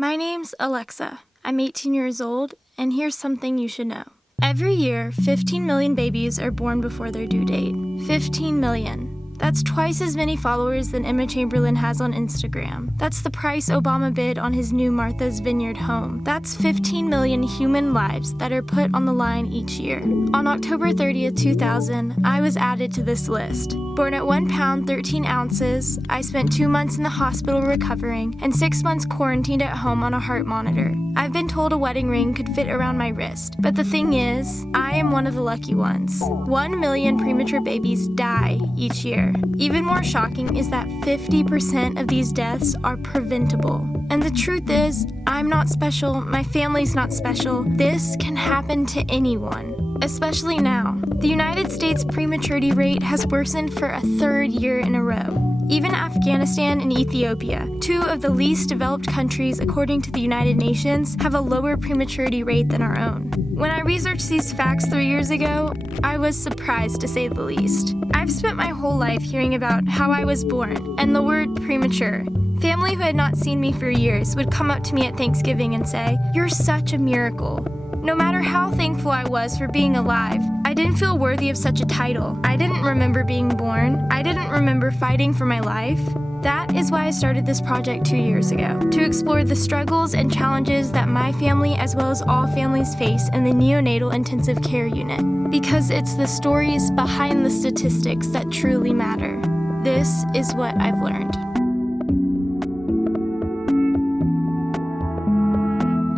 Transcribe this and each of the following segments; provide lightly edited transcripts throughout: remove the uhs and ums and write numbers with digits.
My name's Alexa. I'm 18 years old, and here's something you should know. Every year, 15 million babies are born before their due date. 15 million. That's twice as many followers than Emma Chamberlain has on Instagram. That's the price Obama bid on his new Martha's Vineyard home. That's 15 million human lives that are put on the line each year. On October 30th, 2000, I was added to this list. Born at 1 pound, 13 ounces, I spent 2 months in the hospital recovering and 6 months quarantined at home on a heart monitor. I've been told a wedding ring could fit around my wrist, but the thing is, I am one of the lucky ones. 1 million premature babies die each year. Even more shocking is that 50% of these deaths are preventable. And the truth is, I'm not special, my family's not special. This can happen to anyone, especially now. The United States prematurity rate has worsened for a third year in a row. Even Afghanistan and Ethiopia, two of the least developed countries according to the United Nations, have a lower prematurity rate than our own. When I researched these facts 3 years ago, I was surprised to say the least. I've spent my whole life hearing about how I was born and the word premature. Family who had not seen me for years would come up to me at Thanksgiving and say, "You're such a miracle." No matter how thankful I was for being alive, I didn't feel worthy of such a title. I didn't remember being born. I didn't remember fighting for my life. That is why I started this project 2 years ago, to explore the struggles and challenges that my family as well as all families face in the neonatal intensive care unit. Because it's the stories behind the statistics that truly matter. This is what I've learned.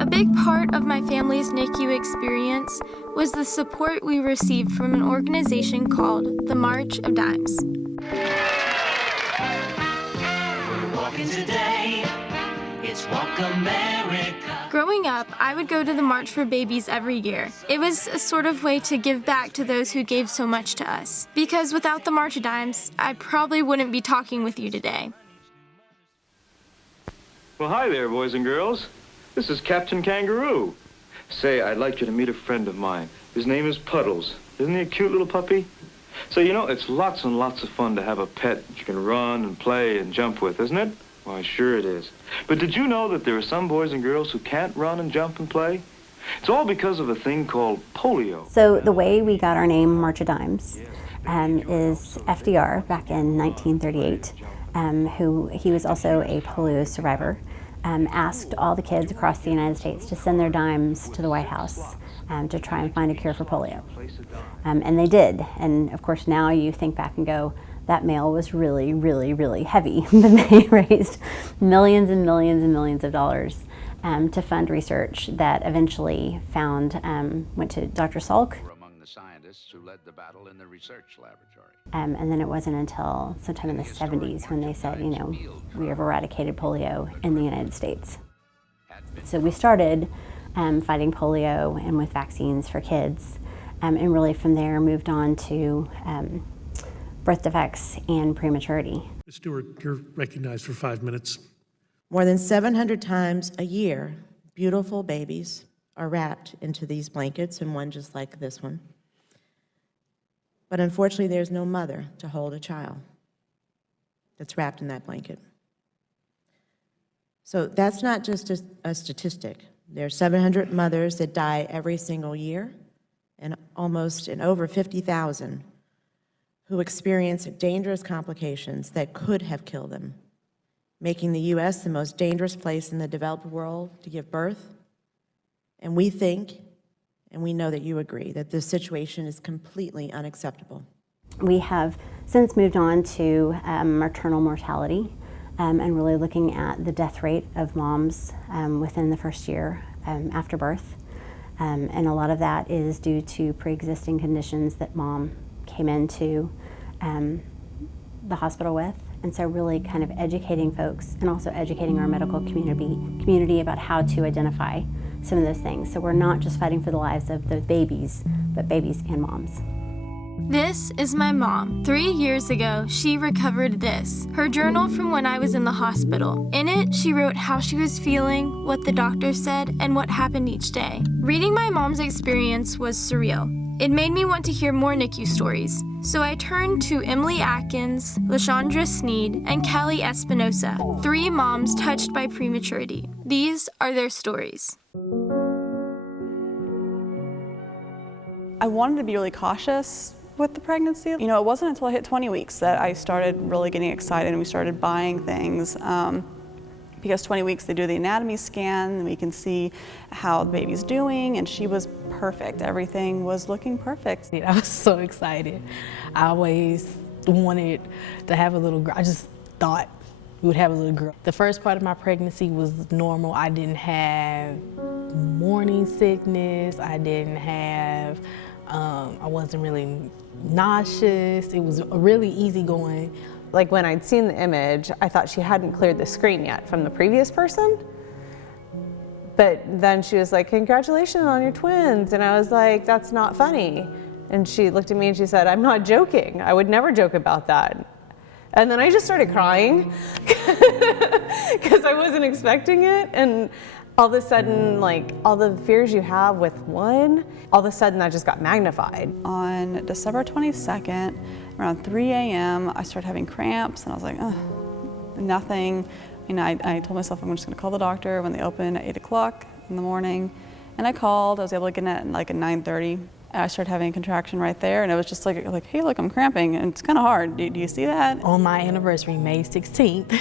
A big part of my family's NICU experience was the support we received from an organization called the March of Dimes. Today, it's Walk America. Growing up, I would go to the March for Babies every year. It was a sort of way to give back to those who gave so much to us. Because without the March of Dimes, I probably wouldn't be talking with you today. Well, hi there, boys and girls. This is Captain Kangaroo. Say, I'd like you to meet a friend of mine. His name is Puddles. Isn't he a cute little puppy? So, you know, it's lots and lots of fun to have a pet that you can run and play and jump with, isn't it? Why, sure it is. But did you know that there are some boys and girls who can't run and jump and play? It's all because of a thing called polio. So the way we got our name, March of Dimes, is FDR back in 1938, he was also a polio survivor, asked all the kids across the United States to send their dimes to the White House to try and find a cure for polio. And they did. And of course now you think back and go, that mail was really, really, really heavy. But they raised millions and millions and millions of dollars to fund research that eventually went to Dr. Salk. Among the scientists who led the battle in the research laboratory. And then it wasn't until sometime in the 70s when they said, you know, we have eradicated polio in the United States. So we started fighting polio and with vaccines for kids, and really from there moved on to birth defects and prematurity. Ms. Stewart, you're recognized for 5 minutes. More than 700 times a year, beautiful babies are wrapped into these blankets, and one just like this one. But unfortunately, there's no mother to hold a child that's wrapped in that blanket. So that's not just a statistic. There are 700 mothers that die every single year, and over 50,000 who experience dangerous complications that could have killed them, making the U.S. the most dangerous place in the developed world to give birth. And we think, and we know that you agree, that this situation is completely unacceptable. We have since moved on to maternal mortality and really looking at the death rate of moms within the first year after birth. And a lot of that is due to pre-existing conditions that mom came into the hospital with. And so really kind of educating folks and also educating our medical community about how to identify some of those things. So we're not just fighting for the lives of those babies, but babies and moms. This is my mom. 3 years ago, she recovered this, her journal from when I was in the hospital. In it, she wrote how she was feeling, what the doctor said, and what happened each day. Reading my mom's experience was surreal. It made me want to hear more NICU stories. So I turned to Emily Atkins, LaShondra Sneed, and Kelly Espinosa, 3 moms touched by prematurity. These are their stories. I wanted to be really cautious with the pregnancy. You know, it wasn't until I hit 20 weeks that I started really getting excited and we started buying things. Because 20 weeks they do the anatomy scan and we can see how the baby's doing, and she was perfect. Everything was looking perfect. I was so excited. I always wanted to have a little girl. I just thought we would have a little girl. The first part of my pregnancy was normal. I didn't have morning sickness. I didn't have, I wasn't really nauseous. It was really easygoing. Like when I'd seen the image, I thought she hadn't cleared the screen yet from the previous person. But then she was like, congratulations on your twins. And I was like, that's not funny. And she looked at me and she said, I'm not joking. I would never joke about that. And then I just started crying because I wasn't expecting it. And all of a sudden, like all the fears you have with one, all of a sudden that just got magnified. On December 22nd, around 3 a.m., I started having cramps and I was like, ugh, nothing. You know, I told myself I'm just gonna call the doctor when they open at 8 o'clock in the morning. And I called, I was able to get in at like at 9:30. I started having a contraction right there and it was just like hey, look, I'm cramping and it's kind of hard. Do you see that? On my anniversary, May 16th,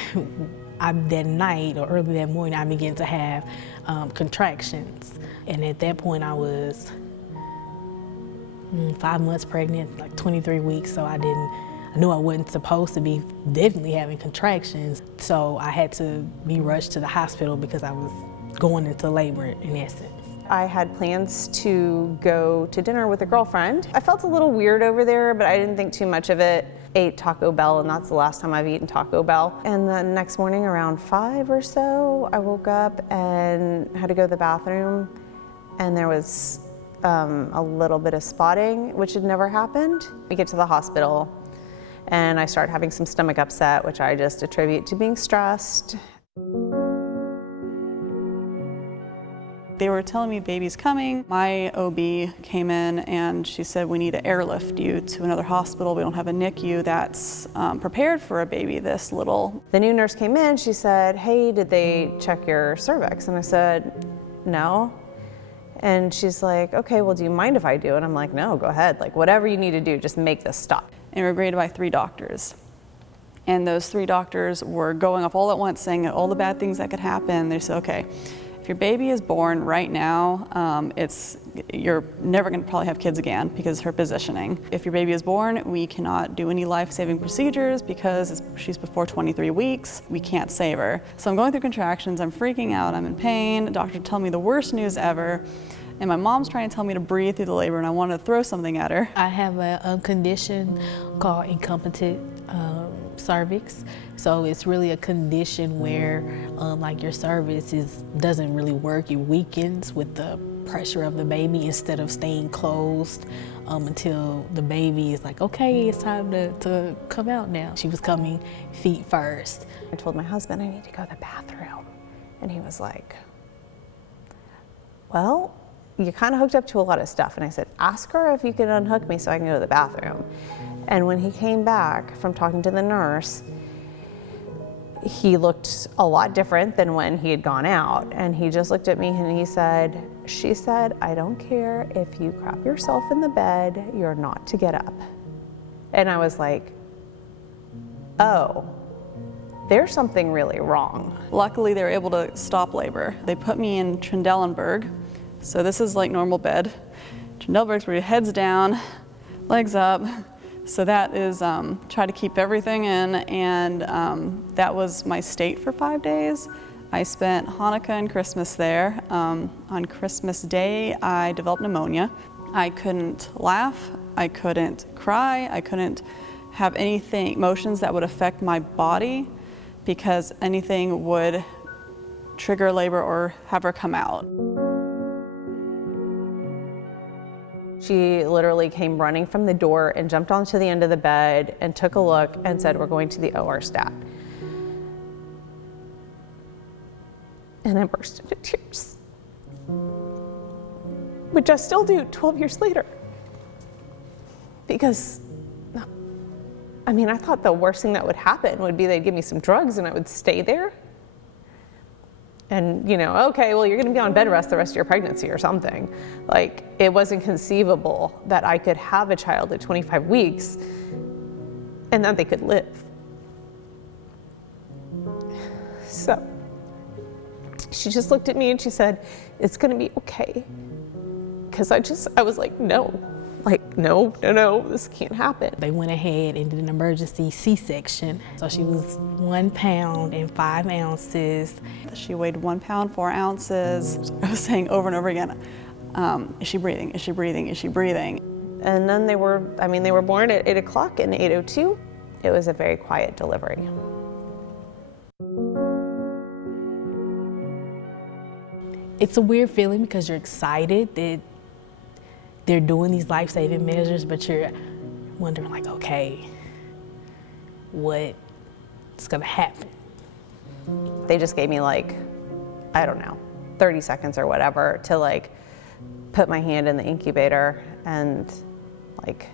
that night or early that morning, I began to have contractions. And at that point I was 5 months pregnant, like 23 weeks, so I knew I wasn't supposed to be definitely having contractions. So I had to be rushed to the hospital because I was going into labor in essence. I had plans to go to dinner with a girlfriend. I felt a little weird over there, but I didn't think too much of it. Ate Taco Bell, and that's the last time I've eaten Taco Bell. And the next morning around 5 or so, I woke up and had to go to the bathroom, and there was a little bit of spotting, which had never happened. We get to the hospital, and I start having some stomach upset, which I just attribute to being stressed. They were telling me baby's coming. My OB came in and she said, we need to airlift you to another hospital. We don't have a NICU that's prepared for a baby this little. The new nurse came in, she said, hey, did they check your cervix? And I said, no. And she's like, okay, well, do you mind if I do? And I'm like, no, go ahead. Like, whatever you need to do, just make this stop. And we were graded by 3 doctors. And those 3 doctors were going off all at once, saying all the bad things that could happen. They said, okay, if your baby is born right now, you're never gonna probably have kids again because of her positioning. If your baby is born, we cannot do any life-saving procedures because she's before 23 weeks. We can't save her. So I'm going through contractions, I'm freaking out, I'm in pain. The doctor told me the worst news ever. And my mom's trying to tell me to breathe through the labor and I wanted to throw something at her. I have a condition called incompetent cervix. So it's really a condition where like your cervix doesn't really work. It weakens with the pressure of the baby instead of staying closed until the baby is like, okay, it's time to come out now. She was coming feet first. I told my husband I need to go to the bathroom. And he was like, well, you're kind of hooked up to a lot of stuff. And I said, ask her if you can unhook me so I can go to the bathroom. And when he came back from talking to the nurse, he looked a lot different than when he had gone out. And he just looked at me and he said, she said, I don't care if you crap yourself in the bed, you're not to get up. And I was like, oh, there's something really wrong. Luckily, they were able to stop labor. They put me in Trendelenburg. So this is like normal bed. Trendelenburg's where your head's down, legs up. So that is try to keep everything in, and that was my state for 5 days. I spent Hanukkah and Christmas there. On Christmas Day, I developed pneumonia. I couldn't laugh, I couldn't cry, I couldn't have anything, emotions that would affect my body because anything would trigger labor or have her come out. She literally came running from the door and jumped onto the end of the bed and took a look and said, we're going to the OR stat. And I burst into tears, which I still do 12 years later, because I mean, I thought the worst thing that would happen would be they'd give me some drugs and I would stay there. And, you know, okay, well, you're going to be on bed rest the rest of your pregnancy or something. Like, it wasn't conceivable that I could have a child at 25 weeks and that they could live. So she just looked at me and she said, it's going to be okay. Because I was like, no. Like, no, this can't happen. They went ahead and did an emergency C-section. So she was 1 pound and 5 ounces. She weighed 1 pound, 4 ounces. I was saying over and over again, is she breathing? Is she breathing? Is she breathing? And then they were born at 8 o'clock and 8:02. It was a very quiet delivery. It's a weird feeling because you're excited that they're doing these life-saving measures, but you're wondering like, okay, what's gonna happen? They just gave me like, I don't know, 30 seconds or whatever to like put my hand in the incubator and like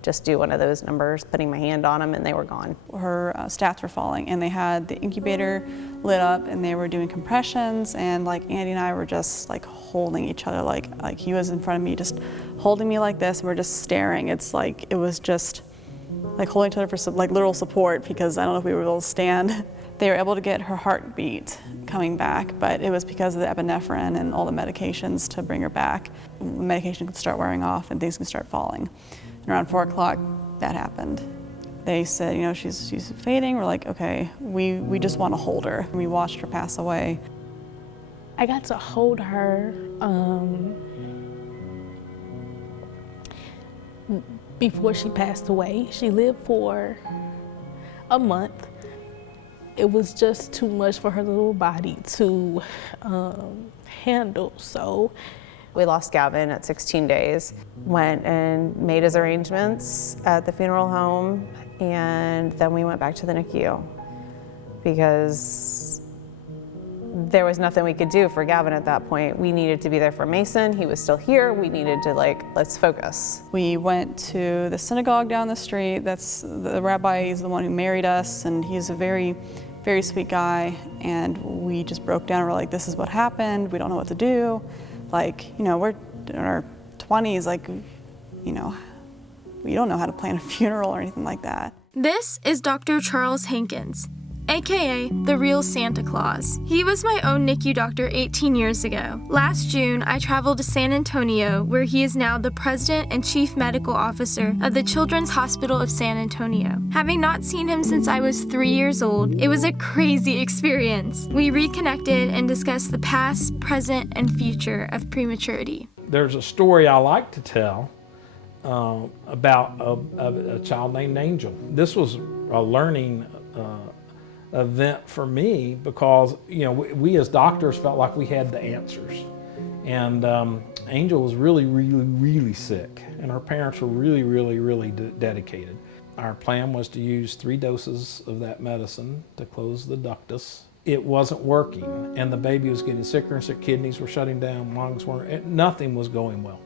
just do one of those numbers, putting my hand on them, and they were gone. Her stats were falling, and they had the incubator lit up, and they were doing compressions, and like Andy and I were just like holding each other, like he was in front of me, just holding me like this, and we're just staring. It's like, it was just like holding each other for some like literal support, because I don't know if we were able to stand. They were able to get her heartbeat coming back, but it was because of the epinephrine and all the medications to bring her back. Medication could start wearing off and things could start falling. And around 4 o'clock, that happened. They said, you know, she's fading. We're like, okay, we just want to hold her. And we watched her pass away. I got to hold her before she passed away. She lived for a month. It was just too much for her little body to handle, so. We lost Gavin at 16 days, went and made his arrangements at the funeral home, and then we went back to the NICU because there was nothing we could do for Gavin at that point. We needed to be there for Mason. He was still here. We needed to let's focus. We went to the synagogue down the street. That's the rabbi is the one who married us, and he's a very, very sweet guy. And we just broke down. We're like, this is what happened. We don't know what to do. Like, you know, we're in our 20s, like, you know, we don't know how to plan a funeral or anything like that. This is Dr. Charles Hankins, aka the real Santa Claus. He was my own NICU doctor 18 years ago. Last June, I traveled to San Antonio, where he is now the president and chief medical officer of the Children's Hospital of San Antonio. Having not seen him since I was 3 years old, it was a crazy experience. We reconnected and discussed the past, present, and future of prematurity. There's a story I like to tell about a child named Angel. This was a learning event for me because, you know, we as doctors felt like we had the answers. And Angel was really sick, and her parents were really dedicated. Our plan was to use 3 doses of that medicine to close the ductus. It wasn't working, and the baby was getting sicker and sick. Kidneys were shutting down, lungs weren't, nothing was going well.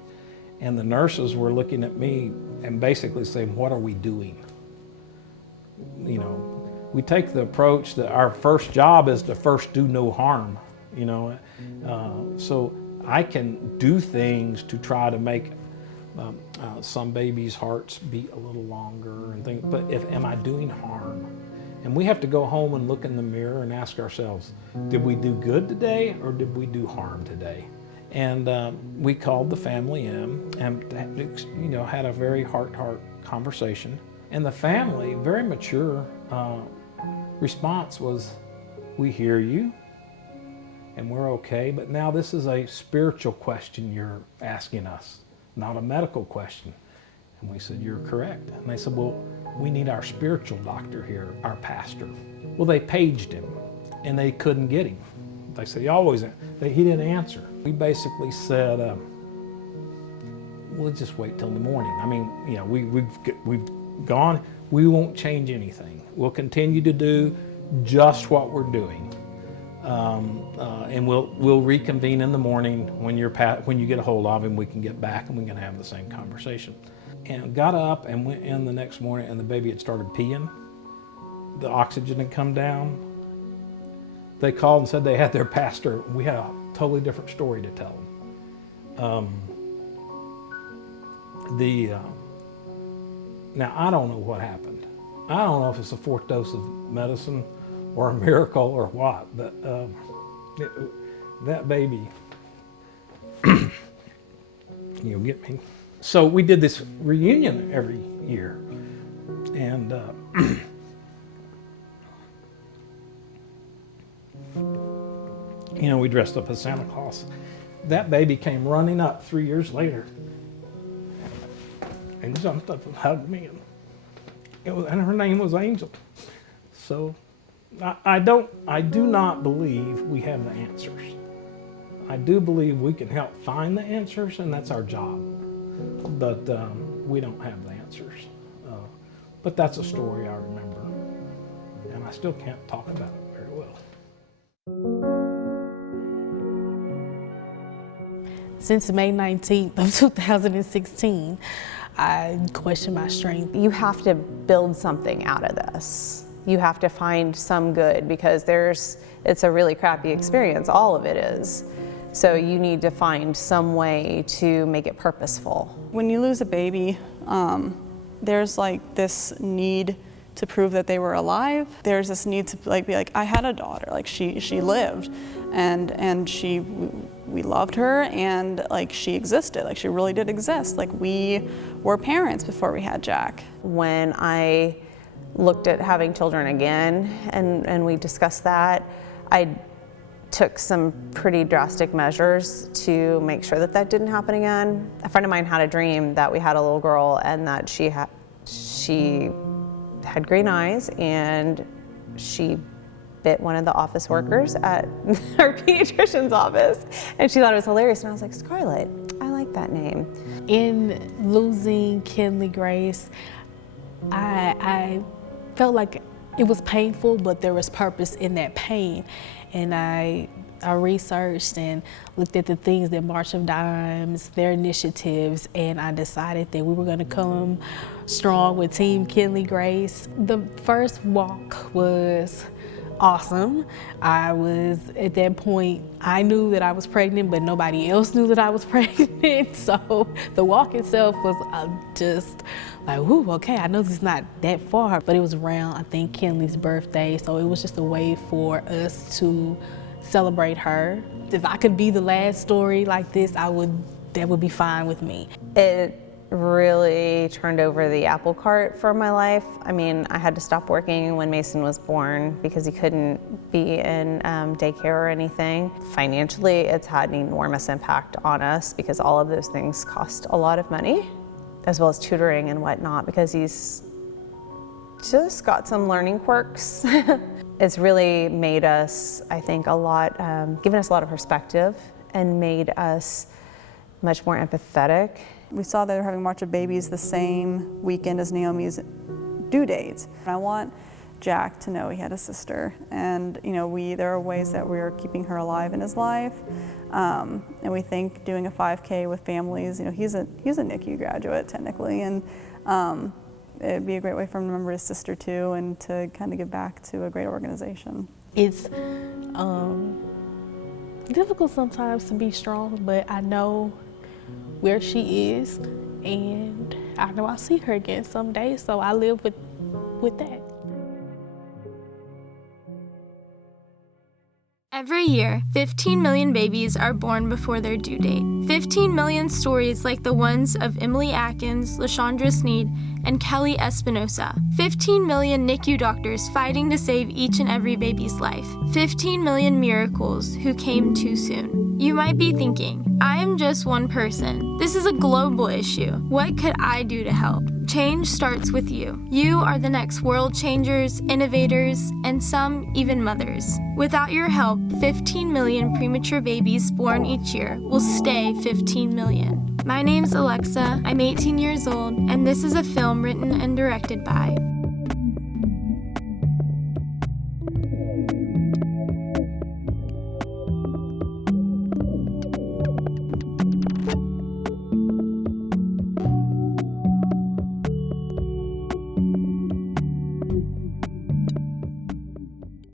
And the nurses were looking at me and basically saying, what are we doing? You know, we take the approach that our first job is to first do no harm, you know. So I can do things to try to make some babies' hearts beat a little longer and things, but am I doing harm? And we have to go home and look in the mirror and ask ourselves, did we do good today or did we do harm today? And we called the family in and, you know, had a very heart-to-heart conversation. And the family, very mature response was, we hear you and we're okay, but now this is a spiritual question you're asking us, not a medical question. And we said, you're correct. And they said, well, we need our spiritual doctor here, our pastor. Well, they paged him and they couldn't get him. They said, he didn't answer. We basically said, we'll just wait till the morning. I mean, you know, we've gone, we won't change anything. We'll continue to do just what we're doing. And we'll reconvene in the morning when you get a hold of him, we can get back and we can have the same conversation. and got up and went in the next morning, and the baby had started peeing. The oxygen had come down. They called and said they had their pastor. We had a totally different story to tell them. Now, I don't know what happened. I don't know if it's a fourth dose of medicine or a miracle or what, but that baby, you'll get me. So we did this reunion every year, and you know, we dressed up as Santa Claus. That baby came running up 3 years later and jumped up and hugged me, and her name was Angel. So I do not believe we have the answers. I do believe we can help find the answers, and that's our job. But we don't have the answers. But that's a story I remember, and I still can't talk about it very well. Since May 19th of 2016, I questioned my strength. You have to build something out of this. You have to find some good, because it's a really crappy experience, all of it is. So you need to find some way to make it purposeful. When you lose a baby, there's like this need to prove that they were alive. There's this need to be like, I had a daughter, like she lived, and we loved her, and like she existed, like she really did exist. Like we were parents before we had Jack. When I looked at having children again, and we discussed that, I took some pretty drastic measures to make sure that didn't happen again. A friend of mine had a dream that we had a little girl, and that she had green eyes, and she bit one of the office workers at our pediatrician's office, and she thought it was hilarious, and I was like, Scarlett, I like that name. In losing Kenley Grace, I felt like it was painful, but there was purpose in that pain. And I researched and looked at the things that March of Dimes, their initiatives, and I decided that we were going to come strong with Team Kenley Grace. The first walk was awesome. I was, at that point, I knew that I was pregnant, but nobody else knew that I was pregnant. So the walk itself was just like, whoo, okay, I know this is not that far, but it was around, I think, Kenley's birthday. So it was just a way for us to celebrate her. If I could be the last story like this, that would be fine with me. It really turned over the apple cart for my life. I mean, I had to stop working when Mason was born because he couldn't be in daycare or anything. Financially, it's had an enormous impact on us because all of those things cost a lot of money, as well as tutoring and whatnot, because he's just got some learning quirks. It's really made us, I think, given us a lot of perspective and made us much more empathetic. We saw that they were having March of Babies the same weekend as Naomi's due date. I want Jack to know he had a sister, and there are ways that we're keeping her alive in his life. And we think doing a 5K with families, he's a NICU graduate technically, and it'd be a great way for him to remember his sister too, and to kind of give back to a great organization. It's difficult sometimes to be strong, but I know where she is, and I know I'll see her again someday, so I live with that. Every year, 15 million babies are born before their due date. 15 million stories like the ones of Emily Atkins, LaShondra Sneed, and Kelly Espinosa. 15 million NICU doctors fighting to save each and every baby's life. 15 million miracles who came too soon. You might be thinking, I am just one person. This is a global issue. What could I do to help? Change starts with you. You are the next world changers, innovators, and some even mothers. Without your help, 15 million premature babies born each year will stay 15 million. My name's Alexa, I'm 18 years old, and this is a film written and directed by